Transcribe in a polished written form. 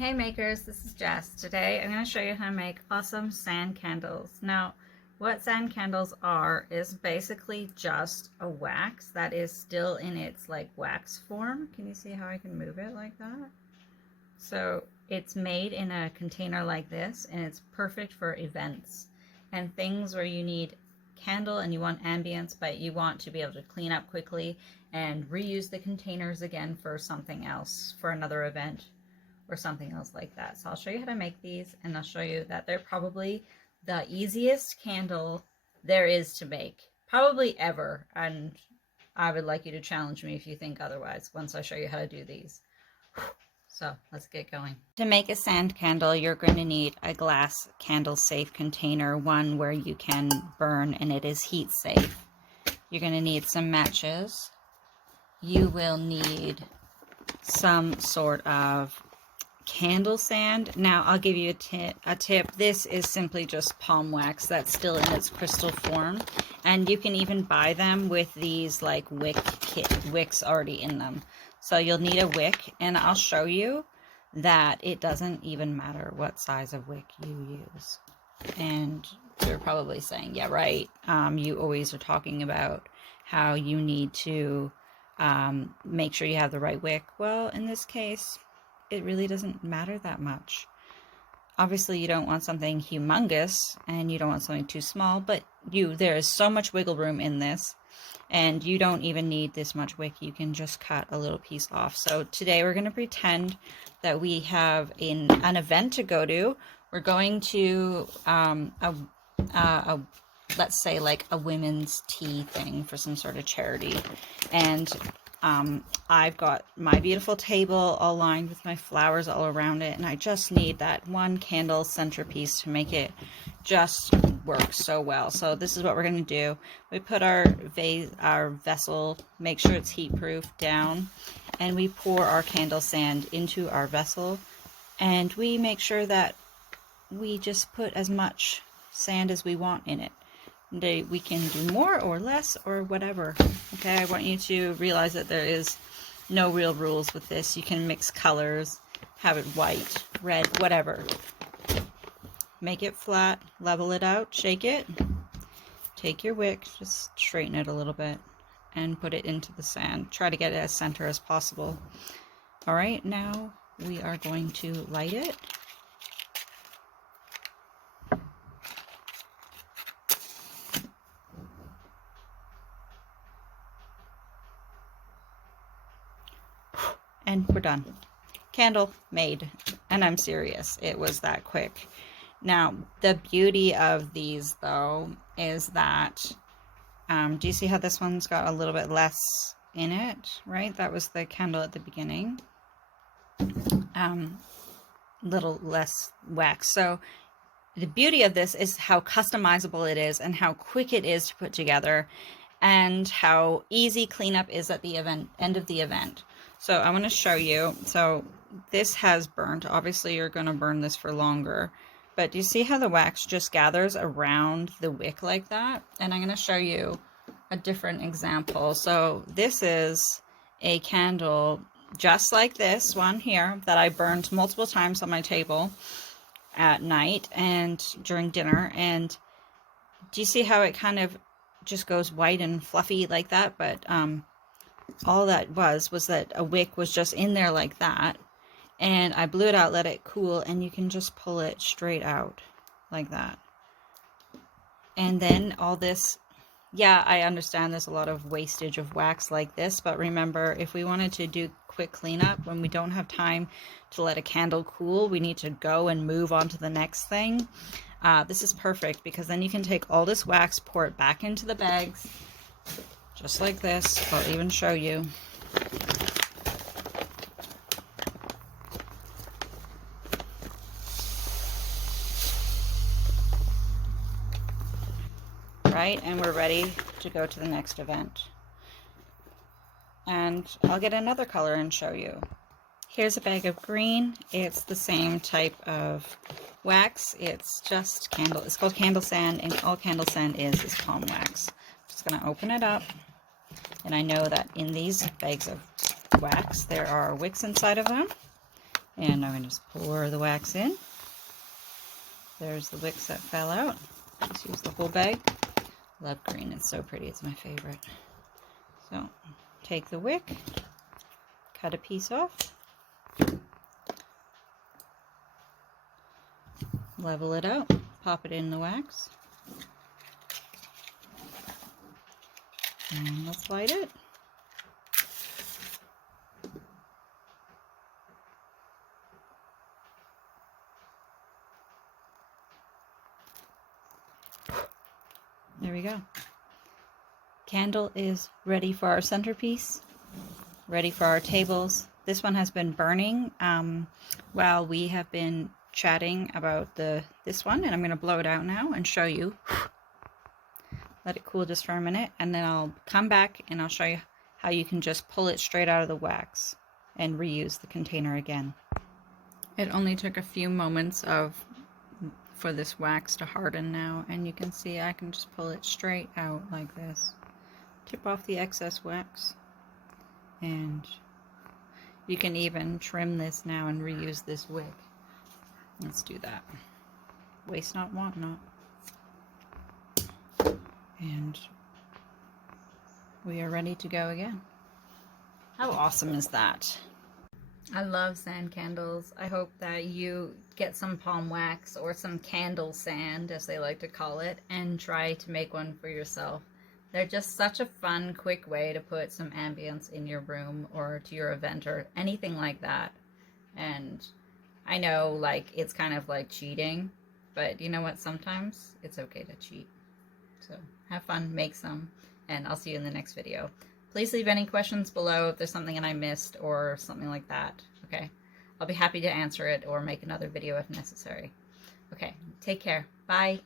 Hey makers, this is Jess. Today I'm going to show you how to make awesome sand candles. Now, what sand candles are is basically just a wax that is still in its like wax form. Can you see how I can move it like that? So it's made in a container like this, and it's perfect for events and things where you need candle and you want ambience, but you want to be able to clean up quickly and reuse the containers again for something else, for another event or something else like that. So I'll show you how to make these, and I'll show you that they're probably the easiest candle there is to make, probably ever. And I would like you to challenge me if you think otherwise once I show you how to do these. So let's get going. To make a sand candle, you're going to need a glass candle safe container, one where you can burn and it is heat safe. You're going to need some matches. You will need some sort of candle sand. Now I'll give you a tip. This is simply just palm wax that's still in its crystal form, and you can even buy them with these like wicks already in them. So you'll need a wick, and I'll show you that it doesn't even matter what size of wick you use. And you're probably saying, yeah, right, you always are talking about how you need to make sure you have the right wick. Well, in this case, it really doesn't matter that much. Obviously, you don't want something humongous and you don't want something too small, but there is so much wiggle room in this, and you don't even need this much wick. You can just cut a little piece off. So today we're going to pretend that we have an event to go to. We're going to let's say like a women's tea thing for some sort of charity, and I've got my beautiful table all lined with my flowers all around it, and I just need that one candle centerpiece to make it just work so well. So this is what we're going to do. We put our vessel, make sure it's heat proof, down, and we pour our candle sand into our vessel, and we make sure that we just put as much sand as we want in it. We can do more or less or whatever. Okay, I want you to realize that there is no real rules with this. You can mix colors, have it white, red, whatever. Make it flat, level it out, shake it. Take your wick, just straighten it a little bit, and put it into the sand. Try to get it as center as possible. All right, now we are going to light it. And we're done. Candle made. And I'm serious, it was that quick. Now, the beauty of these though is that, do you see how this one's got a little bit less in it, right? That was the candle at the beginning. Little less wax. So the beauty of this is how customizable it is and how quick it is to put together, and how easy cleanup is at the end of the event. So I want to show you. So this has burnt. Obviously you're going to burn this for longer, but do you see how the wax just gathers around the wick like that? And I'm going to show you a different example. So this is a candle just like this one here that I burned multiple times on my table at night and during dinner. And do you see how it kind of just goes white and fluffy like that? But all that was that a wick was just in there like that, and I blew it out, let it cool, and you can just pull it straight out like that. And then all this, yeah, I understand there's a lot of wastage of wax like this, but remember, if we wanted to do quick cleanup when we don't have time to let a candle cool, we need to go and move on to the next thing. This is perfect, because then you can take all this wax, pour it back into the bags, just like this. I'll even show you. Right, and we're ready to go to the next event. And I'll get another color and show you. Here's a bag of green. It's the same type of wax. It's just candle. It's called candle sand, and all candle sand is palm wax. I'm just going to open it up. And I know that in these bags of wax there are wicks inside of them, And I'm going to just pour the wax in. There's the wicks that fell out. Just use the whole bag. Love green, it's so pretty, it's my favorite. So take the wick, cut a piece off, level it out, pop it in the wax, and let's light it. There we go. Candle is ready for our centerpiece, ready for our tables. This one has been burning while we have been chatting about this one, and I'm going to blow it out now and show you. Let it cool just for a minute, and then I'll come back and I'll show you how you can just pull it straight out of the wax and reuse the container again. It only took a few moments for this wax to harden now, and you can see I can just pull it straight out like this. Tip off the excess wax, and you can even trim this now and reuse this wick. Let's do that. Waste not, want not. And we are ready to go again. How awesome is that? I love sand candles. I hope that you get some palm wax or some candle sand, as they like to call it, and try to make one for yourself. They're just such a fun, quick way to put some ambience in your room or to your event or anything like that. And I know, like, it's kind of like cheating, but you know what? Sometimes it's okay to cheat. So have fun, make some, and I'll see you in the next video. Please leave any questions below if there's something that I missed or something like that, okay? I'll be happy to answer it or make another video if necessary. Okay, take care. Bye.